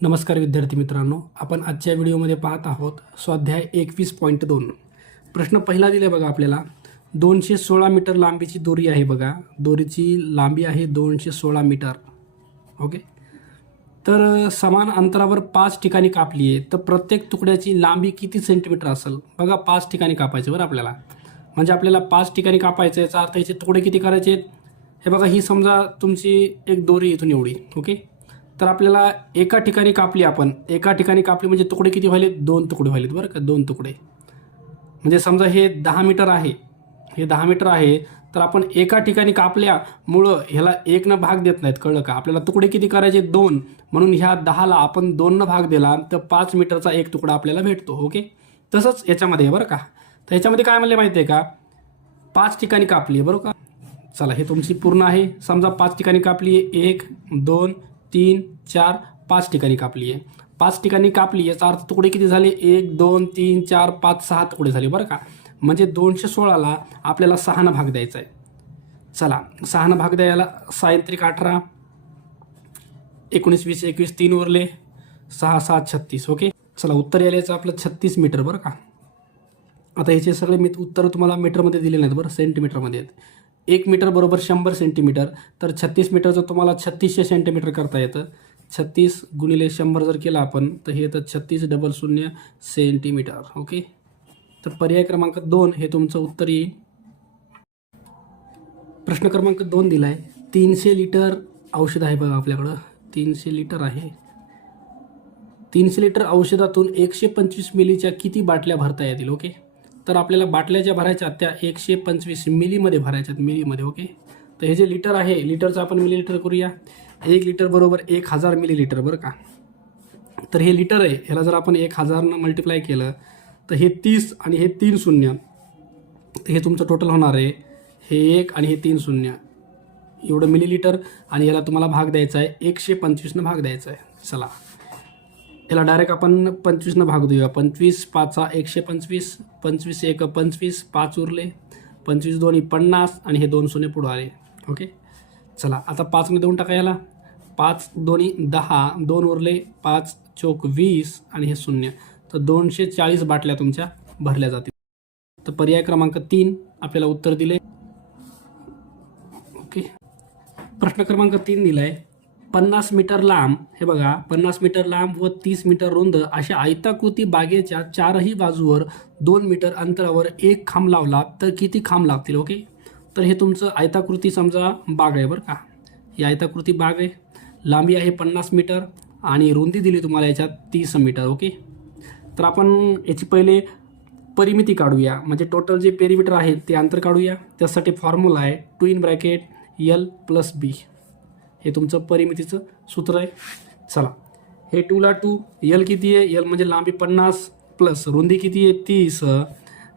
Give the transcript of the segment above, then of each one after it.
नमस्कार विद्यार्थी मित्रांनो, आपण आजच्या व्हिडिओमध्ये पाहत आहोत स्वाध्याय 21.2. प्रश्न पहिला दिला बघा आपल्याला. 216 मीटर लांबीची दोरी आहे बघा. दोरीची लांबी आहे 216 मीटर. ओके. तर समान अंतरावर 5 ठिकाणी कापली आहे, तर प्रत्येक तुकड्याची लांबी किती सेंटीमीटर असेल बघा. 5 ठिकाणी कापायचे बरं आपल्याला. म्हणजे आपल्याला 5 ठिकाणी कापायचं, याचा अर्थ याचे तुकडे किती करायचे आहेत हे बघा. ही समजा तुमची एक दोरी इथून एवढी. ओके. तर आपल्याला एका ठिकाणी कापली, आपण एका ठिकाणी कापली म्हणजे तुकडे किती व्हायलेत? 2 तुकडे व्हायलेत बरं का. 2 तुकडे म्हणजे समजा हे 10 मीटर आहे, हे 10 मीटर आहे. तर आपण एका ठिकाणी कापल्यामुळं ह्याला 1 भाग देत नाहीत, कळलं का. आपल्याला तुकडे किती करायचे? 2. म्हणून ह्या 10ला आपण 2 भाग दिला तर 5 मीटरचा एक तुकडा आपल्याला भेटतो. ओके. तसंच याच्यामध्ये आहे बरं का. तर याच्यामध्ये काय म्हणले माहिती आहे का, 5 ठिकाणी कापली आहे बरोबर का. चला, हे तुमची पूर्ण आहे. समजा 5 ठिकाणी कापली आहे, 1 2 3 4 5 ठिकाणी कापली आहे. 5 ठिकाणी कापली याचा अर्थ तुकडे किती झाले? 1 2 3 4 5 6 तुकडे झाले बरं का. म्हणजे 216ला आपल्याला 6 भाग द्यायचा आहे. चला, 6 भाग द्यायला 6 त्रिक 18, 19 20 21 3 उरले, 6 7 36. ओके. चला, उत्तर यायचं आपलं 36 मीटर बरं का. आता याचे सगळे उत्तर तुम्हाला मीटरमध्ये दिले नाहीत बरं, सेंटीमीटरमध्ये आहेत. 1 मीटर बरोबर 100 सेंटीमीटर. तर 36 मीटरचं तुम्हाला 3600 सेंटीमीटर करता येतं. 36 गुणिले 100 जर केलं आपण तर हे येतं 3600 सेंटीमीटर. ओके. तर पर्याय क्रमांक 2 हे तुमचं उत्तर येईल. प्रश्न क्रमांक 2 दिला आहे. 300 लिटर औषध आहे बघा आपल्याकडं. 300 लिटर आहे. 300 लिटर औषधातून 125 मिलीच्या किती बाटल्या भरता येतील? ओके. तर आपल्याला बाटल्या ज्या भरायच्या त्या 125 मिलीमध्ये भरायच्यात, मिलीमध्ये. ओके. तर हे जे लिटर आहे, लिटरचं आपण मिलीलिटर करूया. 1 लिटर बरोबर 1000 मिलीलिटर बरं का. तर हे लिटर आहे, ह्याला जर आपण 1000 मल्टिप्लाय केलं तर हे 30 आणि हे 3 शून्य, तर हे तुमचं टोटल होणार आहे. हे 1 आणि हे 3 शून्य, एवढं मिलीलिटर. आणि याला तुम्हाला भाग द्यायचा आहे 125 भाग द्यायचा आहे. चला, याला डायरेक्ट आपण 25 भाग देऊया. 25 5 125, 25 1 25, 5 उरले, 25 2 50 आणि हे 2 शून्य पुढे आले. ओके. चला, आता 5 देऊन टाका याला. 5 2 10, 2 उरले, 5 चौक 20 आणि हे शून्य. तर 240 बाटल्या तुमच्या भरल्या जातील. तर पर्याय क्रमांक 3 आपल्याला उत्तर दिले. ओके. प्रश्न क्रमांक 3 दिला आहे. 50 मीटर लांब, हे बघा, 50 मीटर लांब व 30 मीटर रुंद अशा आयताकृती बागेच्या 4ही बाजूवर 2 मीटर अंतरावर एक खांब लावला तर किती खांब लागतील? ओके. तर हे तुमचं आयताकृती समजा बाग आहे बरं का. ही आयताकृती बाग आहे. लांबी आहे 50 मीटर आणि रुंदी दिली तुम्हाला याच्यात 30 मीटर. ओके. तर आपण याची पहिले परिमिती काढूया, म्हणजे टोटल जे पेरिमीटर आहे ते अंतर काढूया. त्यासाठी फॉर्म्युला आहे 2 L + B. हे तुमचं परिमितीचं सूत्र आहे. चला, हे 2ला 2, L किती आहे? L म्हणजे लांबी 50 प्लस रुंदी किती आहे? 30.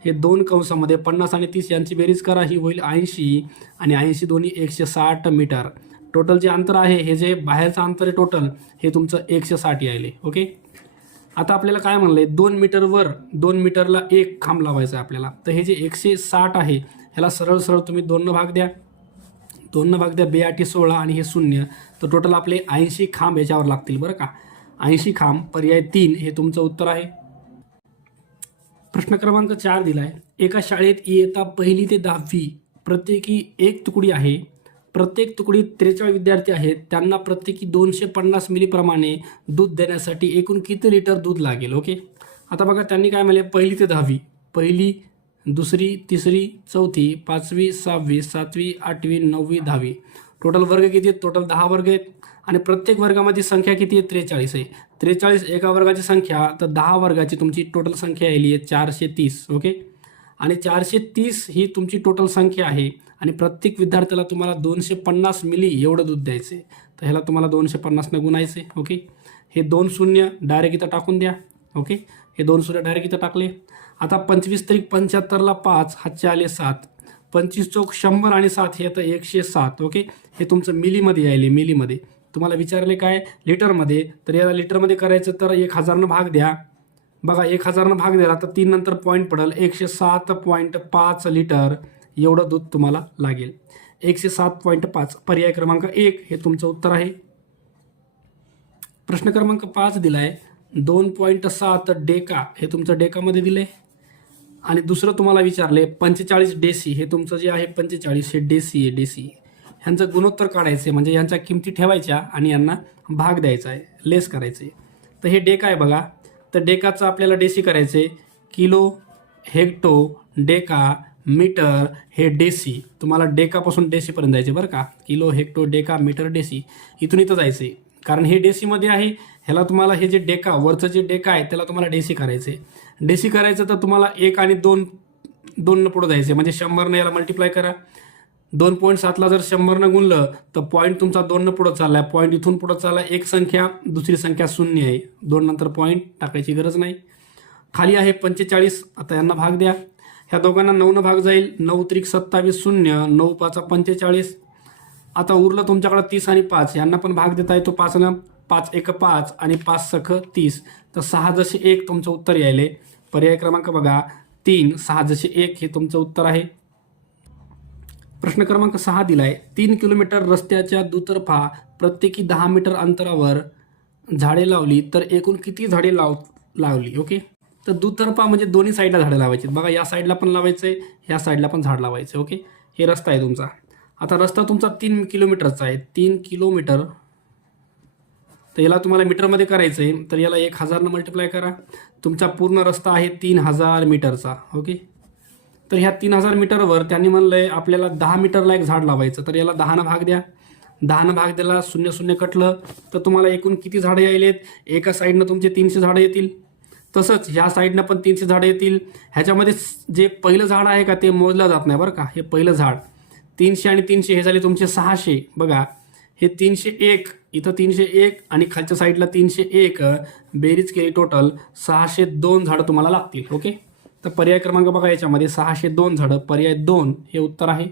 हे 2 कंसामध्ये 50 आणि 30 यांची बेरीज करा, ही होईल 80 आणि 80 दोन्ही 160 मीटर. टोटल जे अंतर आहे, हे जे बाहेरचं अंतर आहे टोटल, हे तुमचं 160 यायले. ओके. आता आपल्याला काय म्हणलं आहे? 2 मीटरवर 2 मीटरला एक खांब लावायचा आहे आपल्याला. तर हे जे 160 आहे ह्याला सरळ सरळ तुम्ही 2 भाग द्या. 2 भाग द्या, 2 8 16 आणि हे 0. तर टोटल आपले 80 खांब याच्यावर लागतील बरं का. 80 खांब. पर्याय 3 हे तुमचं उत्तर आहे. प्रश्न क्रमांक 4 दिला आहे. एका शाळेत इयत्ता 1ली ते 10वी प्रत्येकी एक तुकडी आहे. प्रत्येक तुकडीत 43 विद्यार्थी आहेत. त्यांना प्रत्येकी 250 मिलीप्रमाणे दूध देण्यासाठी एकूण किती लिटर दूध लागेल? ओके. आता बघा, त्यांनी काय म्हणले? 1ली ते 10वी, 1ली 2री 3री 4थी 5वी 6वी 7वी 8वी 9वी 10वी. टोटल वर्ग किती आहेत? टोटल 10 वर्ग आहेत. आणि प्रत्येक वर्गामध्ये संख्या किती आहे? 43 आहे. 43 एका वर्गाची संख्या, तर 10 वर्गाची तुमची टोटल संख्या आली आहे 430. ओके. आणि 430 ही तुमची टोटल संख्या आहे. आणि प्रत्येक विद्यार्थ्याला तुम्हाला 250 मिली एवढं दूध द्यायचं आहे. तर ह्याला तुम्हाला 250 गुणायचे. ओके. हे 2 शून्य डायरेक्ट इथं टाकून द्या. ओके. हे 2 शून्य डायरेक्ट इथं टाकले. आता 25 त्रिक 75ला 5, हातचे आले 7. 25 चौक 100 आणि 7 हे येतं 107. ओके. हे तुमचं मिलीमध्ये यायले, मिलीमध्ये. तुम्हाला विचारले काय? लिटरमध्ये. तर याला लिटरमध्ये करायचं तर 1000 भाग द्या. बघा, 1000 भाग दिला तर 3 नंतर पॉईंट पडेल. 107.5 लिटर एवढं दूध तुम्हाला लागेल. 107.5. पर्याय क्रमांक 1 हे तुमचं उत्तर आहे. प्रश्न क्रमांक 5 दिला आहे 2.7 डेका हे तुमचं डेकामध्ये दिले आणि दुसरं तुम्हाला विचारले 45 डेसी हे तुमचं जे आहे 45 हे डेसी आहे डेसी ह्यांचं गुणोत्तर काढायचं आहे म्हणजे यांच्या किमती ठेवायच्या आणि यांना भाग द्यायचा आहे लेस करायचे. तर हे डेका आहे बघा. तर डेकाचं आपल्याला डेसी करायचं आहे. किलो हेक्टो डेका मीटर हे डेसी. तुम्हाला डेकापासून डेसीपर्यंत जायचे बरं का. Kilo hecto deka metre deci इथून इथं जायचं आहे कारण हे डेसीमध्ये आहे. ह्याला तुम्हाला हे जे डेका वरचं जे डेका आहे त्याला तुम्हाला डेसी करायचं आहे. डेसी करायचं तर तुम्हाला 1 आणि 2 पुढं जायचं म्हणजे 100 याला मल्टिप्लाय करा. 2.7ला जर 100 गुणलं तर पॉईंट तुमचा 2 पुढं चालला आहे. पॉईंट इथून पुढं चालला एक संख्या दुसरी संख्या 0 आहे. 2 नंतर पॉईंट टाकायची गरज नाही. खाली आहे 45. आता यांना भाग द्या. ह्या दोघांना 9 भाग जाईल. 9 त्रिक 27 0 9 5 45. आता उरलं तुमच्याकडे 30 आणि 5 यांना पण भाग देता येतो. 5 1 5 आणि 5 सख 30. तर 6 जसे 1 तुमचं उत्तर यायले. पर्याय क्रमांक बघा 3 6 जसे 1 हे तुमचं उत्तर आहे. प्रश्न क्रमांक 6 दिलाय 3 किलोमीटर रस्त्याच्या दुतर्फा प्रत्येकी 10 मीटर अंतरावर झाडे लावली तर एकूण किती झाडे लावली. ओके. तर दुतर्फा म्हणजे दोन्ही साईडला झाडं लावायची. बघा या साईडला पण लावायचं आहे या साईडला पण झाड लावायचं. ओके. हे रस्ता आहे तुमचा. आता रस्ता तुमचा 3 किलोमीटरचा आहे. 3 किलोमीटर तर याला तुम्हाला मीटरमध्ये करायचं आहे तर याला 1000 मल्टिप्लाय करा. तुमचा पूर्ण रस्ता आहे 3000 मीटरचा. ओके. तर ह्या 3000 मीटरवर त्यांनी म्हणलं आहे आपल्याला 10 मीटरला एक झाड लावायचं तर याला 10 भाग द्या. 10 भाग दिला 0 0 कटलं तर तुम्हाला एकूण किती झाडं यायलेत. एका साईडनं तुमचे 300 झाडं येतील. तसंच ह्या साईडनं पण 300 झाडं येतील. ह्याच्यामध्ये जे पहिलं झाड आहे का ते मोजलं जात नाही बरं का. हे पहिलं झाड 300 आणि 300 हे झाले तुमचे 600. बघा हे 301 इथं 301 आणि खालच्या साईडला 301 बेरीज केली टोटल 602 झाडं तुम्हाला लागतील. ओके. तर पर्याय क्रमांक बघा याच्यामध्ये 602 झाडं पर्याय 2 हे उत्तर आहे.